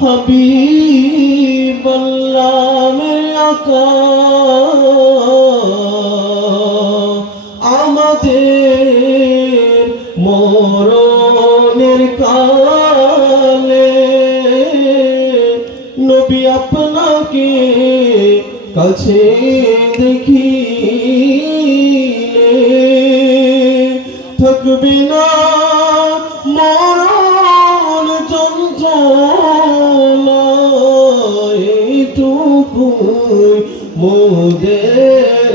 حبيب الله من আমাদের মরণের কালে নবী আপনাকে কাছে দেখি থাকবে না মরণ যন্ত্রণা। মোদের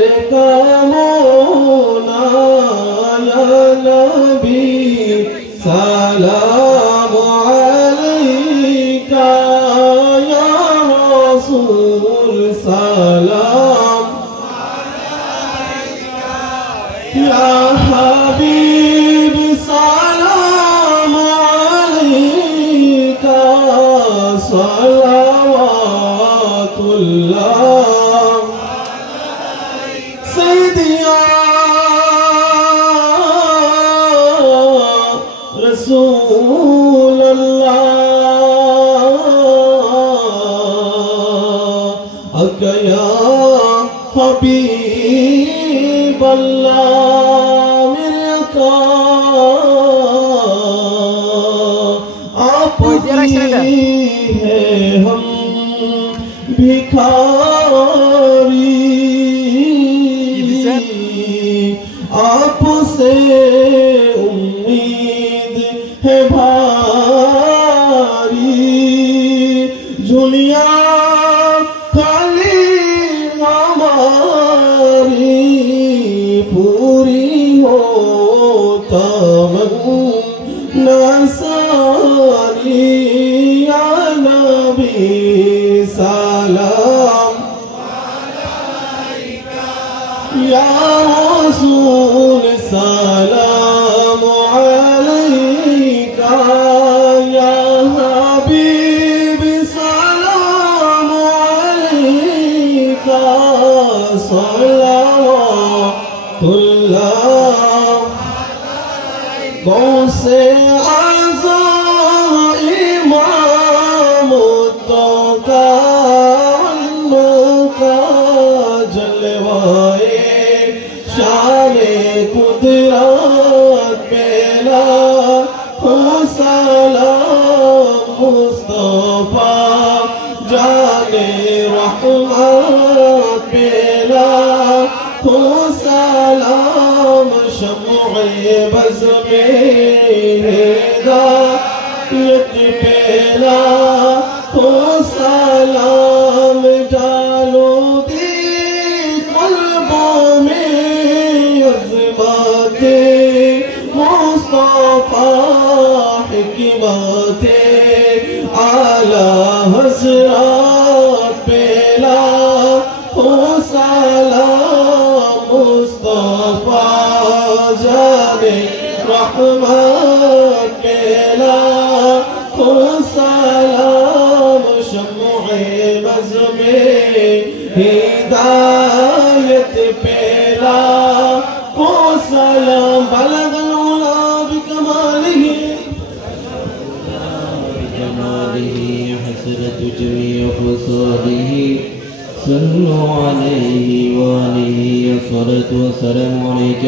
কামনায়ানবি সালাম আলাইকা ইয়া রাসূল সালাম আলাইকা ইয়া হাবিব সালাম আলাইকা সালাম الله سيدي يا رسول الله أك يا حبيب الله من أكا آپ ہی ہے ہم ভিখারি। আপসে উম্মিদ হে ভারি। ঝুলিয়া কালি মামারি পুরি হো তামন নাসারি। صلوات الله غوث العظام إمام التقى عنك جلوة شعر قدرات بلا وسلام مصطفى جعل رحمة بلا الرحمن سلام بلغ العلا بكماله بكماله حسنة جميع فساده صلوا عليه وعليه الصلاة والسلام عليك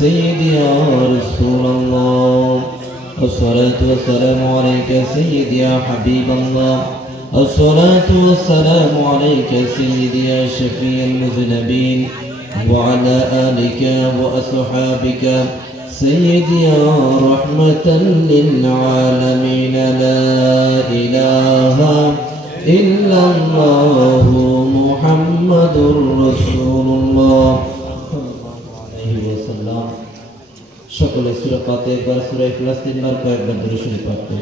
سيدي يا رسول الله. الصلاة والسلام عليك سيدي يا حبيب الله. الصلاة والسلام عليك سيدي يا شفيع المذنبين. وعلى آلك وأصحابك. سيدي يا رحمة للعالمين. لا إله إلا الله محمد رسول الله. সকলে সুরা পাতে একবার সুরা ইখলাস তিনবার কয়েকবার দরুদ শরীফ পাতে